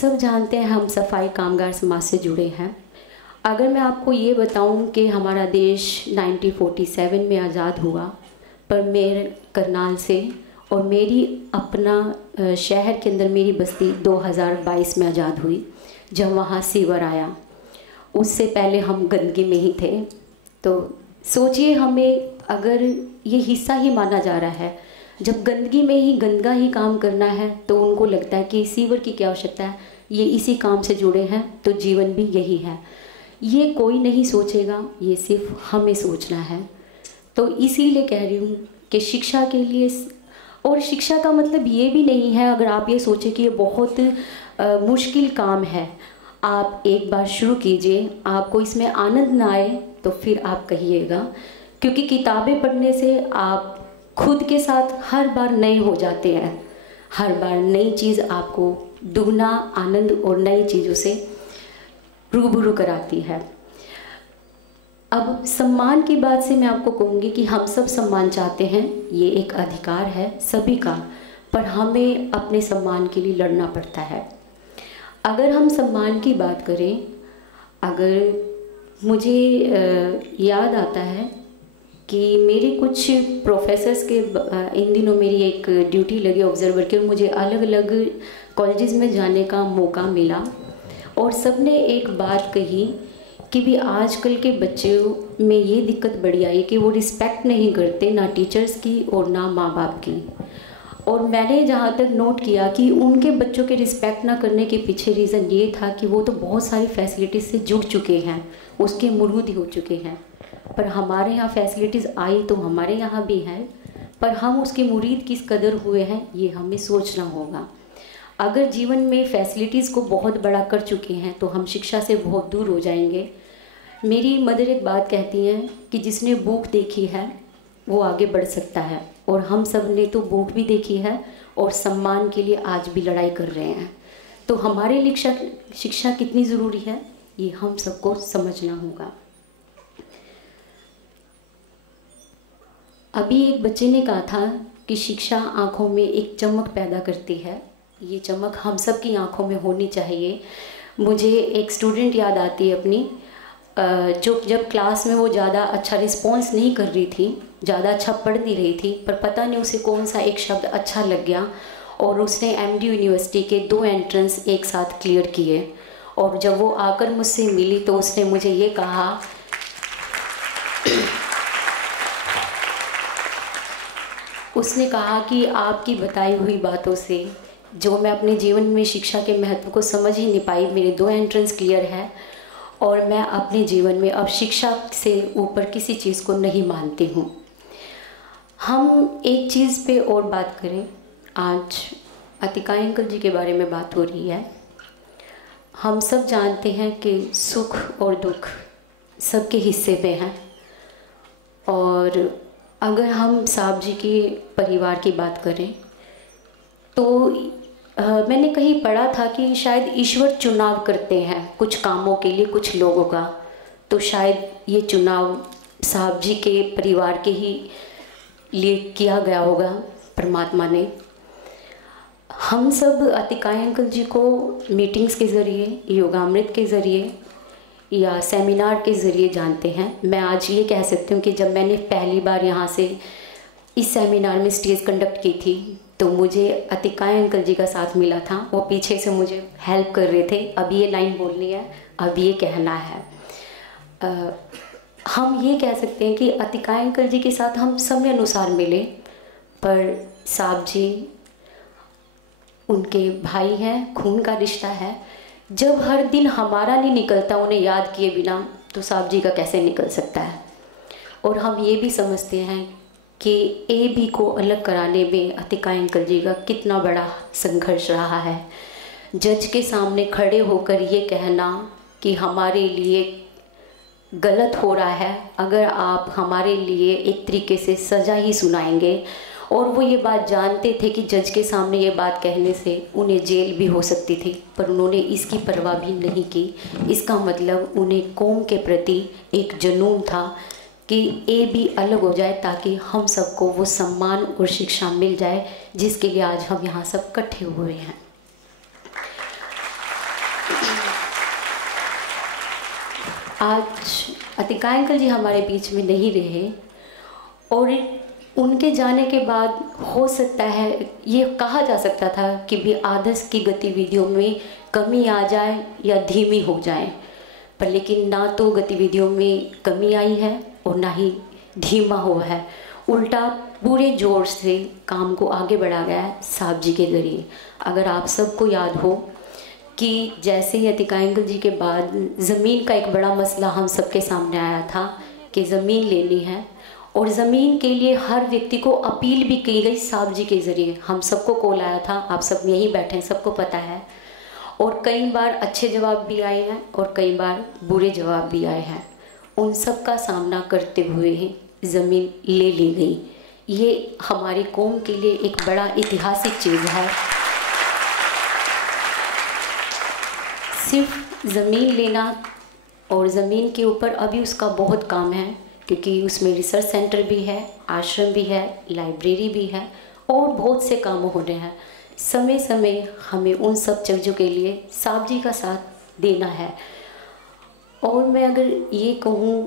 सब जानते हैं हम सफाई कामगार समाज से जुड़े हैं। अगर मैं आपको ये बताऊं कि हमारा देश 1947 में आज़ाद हुआ, पर मेरे करनाल से और मेरी अपना शहर के अंदर मेरी बस्ती 2022 में आज़ाद हुई, जब वहाँ सीवर आया। उससे पहले हम गंदगी में ही थे। तो सोचिए, हमें अगर ये हिस्सा ही माना जा रहा है, जब गंदगी में ही गंदा ही काम करना है, तो उनको लगता है कि सीवर की क्या आवश्यकता है, ये इसी काम से जुड़े हैं, तो जीवन भी यही है। ये कोई नहीं सोचेगा, ये सिर्फ हमें सोचना है। तो इसीलिए कह रही हूँ कि शिक्षा के लिए, और शिक्षा का मतलब ये भी नहीं है अगर आप ये सोचें कि ये बहुत मुश्किल काम है। आप एक बार शुरू कीजिए, आपको इसमें आनंद ना आए तो फिर आप कहिएगा, क्योंकि किताबें पढ़ने से आप खुद के साथ हर बार नए हो जाते हैं। हर बार नई चीज़ आपको दुगना आनंद और नई चीज़ों से रूबरू कराती है। अब सम्मान की बात से मैं आपको कहूँगी कि हम सब सम्मान चाहते हैं, ये एक अधिकार है सभी का, पर हमें अपने सम्मान के लिए लड़ना पड़ता है। अगर हम सम्मान की बात करें, अगर मुझे याद आता है कि मेरे कुछ प्रोफेसर्स के इन दिनों मेरी एक ड्यूटी लगी ऑब्जर्वर की, और मुझे अलग अलग कॉलेजेस में जाने का मौका मिला, और सब ने एक बात कही कि भी आजकल के बच्चों में ये दिक्कत बढ़ी आई कि वो रिस्पेक्ट नहीं करते, ना टीचर्स की और ना माँ बाप की। और मैंने जहाँ तक नोट किया कि उनके बच्चों के रिस्पेक्ट ना करने के पीछे रीज़न ये था कि वो तो बहुत सारी फैसिलिटीज़ से जुड़ चुके हैं, उसके मुरीद हो चुके हैं। पर हमारे यहाँ फैसिलिटीज़ आई तो हमारे यहाँ भी है, पर हम उसके मुरीद किस कदर हुए हैं ये हमें सोचना होगा। अगर जीवन में फैसिलिटीज़ को बहुत बड़ा कर चुके हैं तो हम शिक्षा से बहुत दूर हो जाएंगे। मेरी मदर एक बात कहती हैं कि जिसने भूख देखी है वो आगे बढ़ सकता है, और हम सब ने तो भूख भी देखी है और सम्मान के लिए आज भी लड़ाई कर रहे हैं। तो हमारे लिए शिक्षा कितनी ज़रूरी है ये हम सबको समझना होगा। अभी एक बच्चे ने कहा था कि शिक्षा आँखों में एक चमक पैदा करती है, ये चमक हम सब की आँखों में होनी चाहिए। मुझे एक स्टूडेंट याद आती है अपनी, जो जब क्लास में वो ज़्यादा अच्छा रिस्पॉन्स नहीं कर रही थी, ज़्यादा अच्छा पढ़ नहीं रही थी, पर पता नहीं उसे कौन सा एक शब्द अच्छा लग गया और उसने MD यूनिवर्सिटी के 2 एंट्रेंस एक साथ क्लियर किए। और जब वो आकर मुझसे मिली तो उसने मुझे ये कहा, उसने कहा कि आपकी बताई हुई बातों से जो मैं अपने जीवन में शिक्षा के महत्व को समझ ही नहीं पाई, मेरे 2 एंट्रेंस क्लियर है और मैं अपने जीवन में अब शिक्षा से ऊपर किसी चीज़ को नहीं मानती हूँ। हम एक चीज़ पे और बात करें, आज अतिकाय अंकल जी के बारे में बात हो रही है। हम सब जानते हैं कि सुख और दुख सबके हिस्से में हैं, और अगर हम साहब जी के परिवार की बात करें तो मैंने कहीं पढ़ा था कि शायद ईश्वर चुनाव करते हैं कुछ कामों के लिए कुछ लोगों का, तो शायद ये चुनाव साहब जी के परिवार के ही लिए किया गया होगा परमात्मा ने। हम सब अतिकाय अंकल जी को मीटिंग्स के ज़रिए, योगामृत के ज़रिए या सेमिनार के ज़रिए जानते हैं। मैं आज ये कह सकती हूँ कि जब मैंने पहली बार यहाँ से इस सेमिनार में स्टेज कंडक्ट की थी तो मुझे अतिकाय अंकल जी का साथ मिला था, वो पीछे से मुझे हेल्प कर रहे थे, अब ये लाइन बोलनी है, अब ये कहना है। हम ये कह सकते हैं कि अतिकाय अंकल जी के साथ हम समय अनुसार मिले, पर साहब जी उनके भाई हैं, खून का रिश्ता है। जब हर दिन हमारा नहीं निकलता उन्हें याद किए बिना, तो साहब जी का कैसे निकल सकता है। और हम ये भी समझते हैं कि AB को अलग कराने में अतिकाय अंकल जी का कितना बड़ा संघर्ष रहा है। जज के सामने खड़े होकर ये कहना कि हमारे लिए गलत हो रहा है, अगर आप हमारे लिए एक तरीके से सज़ा ही सुनाएंगे, और वो ये बात जानते थे कि जज के सामने ये बात कहने से उन्हें जेल भी हो सकती थी, पर उन्होंने इसकी परवाह भी नहीं की। इसका मतलब उन्हें कौम के प्रति एक जुनून था कि AB अलग हो जाए ताकि हम सबको वो सम्मान और शिक्षा मिल जाए जिसके लिए आज हम यहाँ सब इकट्ठे हुए हैं। आज अतिका अंकल जी हमारे बीच में नहीं रहे और उनके जाने के बाद हो सकता है, ये कहा जा सकता था कि भी आदर्श की गतिविधियों में कमी आ जाए या धीमी हो जाए, पर लेकिन ना तो गतिविधियों में कमी आई है और ना ही धीमा हुआ है, उल्टा पूरे जोर से काम को आगे बढ़ा गया है साहब जी के ज़रिए। अगर आप सबको याद हो कि जैसे ही अतिका अंकल जी के बाद ज़मीन का एक बड़ा मसला हम सबके सामने आया था कि ज़मीन लेनी है, और ज़मीन के लिए हर व्यक्ति को अपील भी की गई साहब जी के ज़रिए। हम सबको कॉल आया था, आप सब यहीं बैठे हैं, सबको पता है, और कई बार अच्छे जवाब भी आए हैं और कई बार बुरे जवाब भी आए हैं। उन सब का सामना करते हुए ही ज़मीन ले ली गई। ये हमारी कौम के लिए एक बड़ा ऐतिहासिक चीज़ है। सिर्फ ज़मीन लेना और ज़मीन के ऊपर अभी उसका बहुत काम है, क्योंकि उसमें रिसर्च सेंटर भी है, आश्रम भी है, लाइब्रेरी भी है और बहुत से काम हो रहे हैं। समय समय हमें उन सब चीज़ों के लिए साहब जी का साथ देना है। और मैं अगर ये कहूँ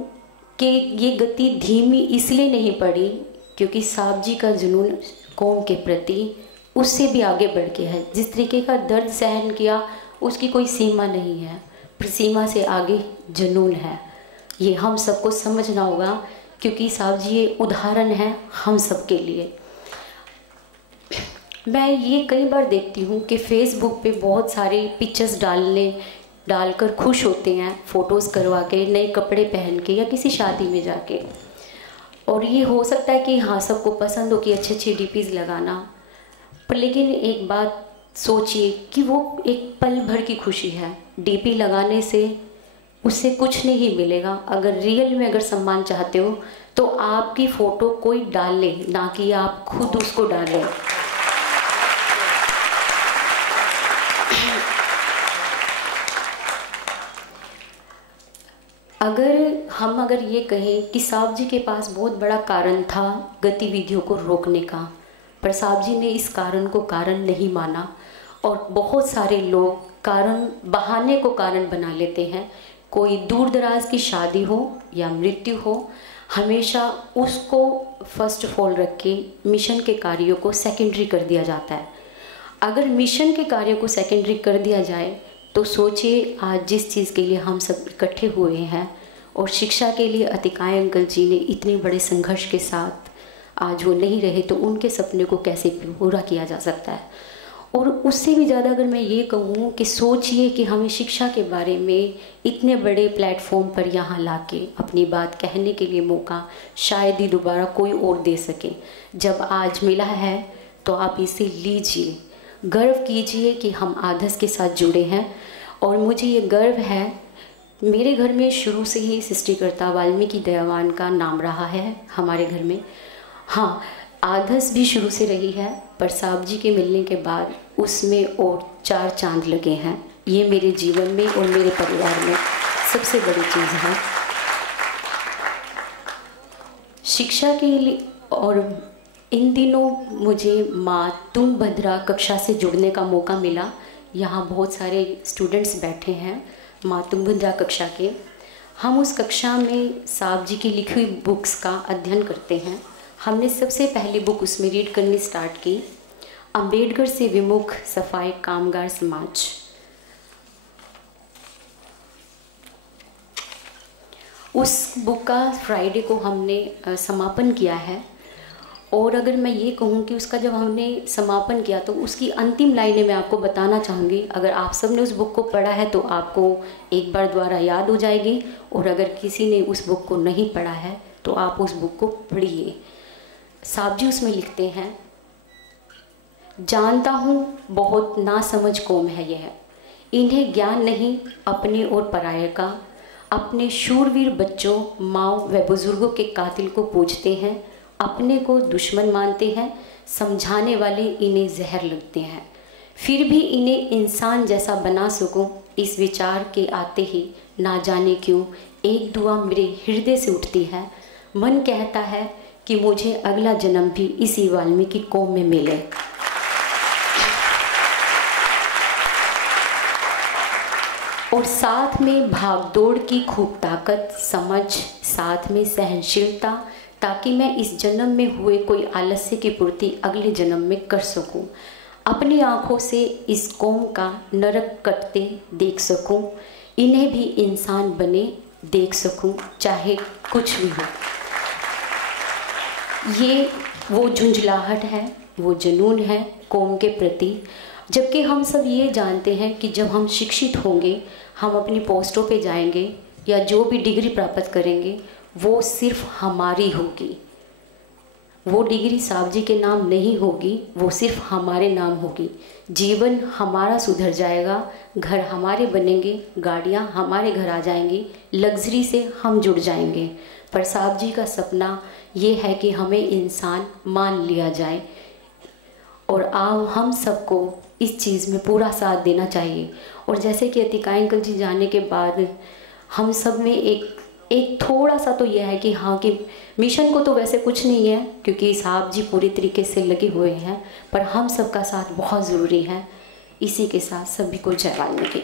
कि ये गति धीमी इसलिए नहीं पड़ी क्योंकि साहब जी का जुनून कौम के प्रति उससे भी आगे बढ़ के है। जिस तरीके का दर्द सहन किया उसकी कोई सीमा नहीं है, पर सीमा से आगे जुनून है। ये हम सबको समझना होगा, क्योंकि साहब जी ये उदाहरण है हम सब के लिए। मैं ये कई बार देखती हूँ कि फेसबुक पे बहुत सारे पिक्चर्स डालकर खुश होते हैं, फ़ोटोज़ करवा के, नए कपड़े पहन के या किसी शादी में जाके। और ये हो सकता है कि हाँ सबको पसंद हो कि अच्छे अच्छे डीपीज़ लगाना, पर लेकिन एक बात सोचिए कि वो एक पल भर की खुशी है। डीपी लगाने से उससे कुछ नहीं मिलेगा। अगर रियल में अगर सम्मान चाहते हो तो आपकी फ़ोटो कोई डाले, ना कि आप खुद उसको डालें। अगर ये कहें कि साहब जी के पास बहुत बड़ा कारण था गतिविधियों को रोकने का, पर साहब जी ने इस कारण को कारण नहीं माना और बहुत सारे लोग कारण बहाने को कारण बना लेते हैं। कोई दूर दराज की शादी हो या मृत्यु हो, हमेशा उसको फर्स्ट ऑफ ऑल रख के मिशन के कार्यों को सेकेंडरी कर दिया जाता है। अगर मिशन के कार्यों को सेकेंडरी कर दिया जाए तो सोचिए आज जिस चीज़ के लिए हम सब इकट्ठे हुए हैं और शिक्षा के लिए अतिका अंकल जी ने इतने बड़े संघर्ष के साथ आज वो नहीं रहे, तो उनके सपने को कैसे पूरा किया जा सकता है। और उससे भी ज़्यादा अगर मैं ये कहूँ कि सोचिए कि हमें शिक्षा के बारे में इतने बड़े प्लेटफॉर्म पर यहाँ लाके अपनी बात कहने के लिए मौका शायद ही दोबारा कोई और दे सके। जब आज मिला है तो आप इसे लीजिए, गर्व कीजिए कि हम आदर्श के साथ जुड़े हैं। और मुझे ये गर्व है, मेरे घर में शुरू से ही सृष्टिकर्ता वाल्मीकि दयावान का नाम रहा है हमारे घर में। हाँ, आदर्श भी शुरू से रही है, पर साहब जी के मिलने के बाद उसमें और 4 चांद लगे हैं। ये मेरे जीवन में और मेरे परिवार में सबसे बड़ी चीज़ है शिक्षा के लिए। और इन दिनों मुझे माँ तुंगभद्रा कक्षा से जुड़ने का मौका मिला। यहाँ बहुत सारे स्टूडेंट्स बैठे हैं माँ तुंगभद्रा कक्षा के। हम उस कक्षा में साहब जी की लिखी हुई बुक्स का अध्ययन करते हैं। हमने सबसे पहली बुक उसमें रीड करनी स्टार्ट की, अंबेडकर से विमुख सफाई कामगार समाज। उस बुक का फ्राइडे को हमने समापन किया है। और अगर मैं ये कहूँ कि उसका जब हमने समापन किया तो उसकी अंतिम लाइनें मैं आपको बताना चाहूँगी। अगर आप सब ने उस बुक को पढ़ा है तो आपको एक बार दोबारा याद हो जाएगी, और अगर किसी ने उस बुक को नहीं पढ़ा है तो आप उस बुक को पढ़िए। साहब जी उसमें लिखते हैं, जानता हूँ बहुत नासमझ कौम है यह, इन्हें ज्ञान नहीं अपने और पराये का। अपने शूरवीर बच्चों, माँ व बुजुर्गों के कातिल को पूजते हैं, अपने को दुश्मन मानते हैं, समझाने वाले इन्हें जहर लगते हैं। फिर भी इन्हें इंसान जैसा बना सकूं, इस विचार के आते ही ना जाने क्यों एक दुआ मेरे हृदय से उठती है। मन कहता है कि मुझे अगला जन्म भी इसी वाल्मीकि कौम में मिले। और साथ में भागदौड़ की खूब ताकत, समझ, साथ में सहनशीलता, ताकि मैं इस जन्म में हुए कोई आलस्य की पूर्ति अगले जन्म में कर सकूं। अपनी आँखों से इस कौम का नरक कटते देख सकूं, इन्हें भी इंसान बने देख सकूं, चाहे कुछ भी हो। ये वो झुंझलाहट है, वो जुनून है कौम के प्रति। जबकि हम सब ये जानते हैं कि जब हम शिक्षित होंगे, हम अपनी पोस्टों पे जाएंगे या जो भी डिग्री प्राप्त करेंगे वो सिर्फ हमारी होगी। वो डिग्री साहब जी के नाम नहीं होगी, वो सिर्फ हमारे नाम होगी। जीवन हमारा सुधर जाएगा, घर हमारे बनेंगे, गाड़ियाँ हमारे घर आ जाएंगी, लग्जरी से हम जुड़ जाएंगे। पर साहब जी का सपना ये है कि हमें इंसान मान लिया जाए, और आओ हम सबको इस चीज़ में पूरा साथ देना चाहिए। और जैसे कि अतिकाय अंकल जी जाने के बाद हम सब में एक थोड़ा सा तो यह है कि हाँ, कि मिशन को तो वैसे कुछ नहीं है क्योंकि साहब जी पूरी तरीके से लगे हुए हैं, पर हम सबका साथ बहुत ज़रूरी है। इसी के साथ सभी को जय वाल्मीकि।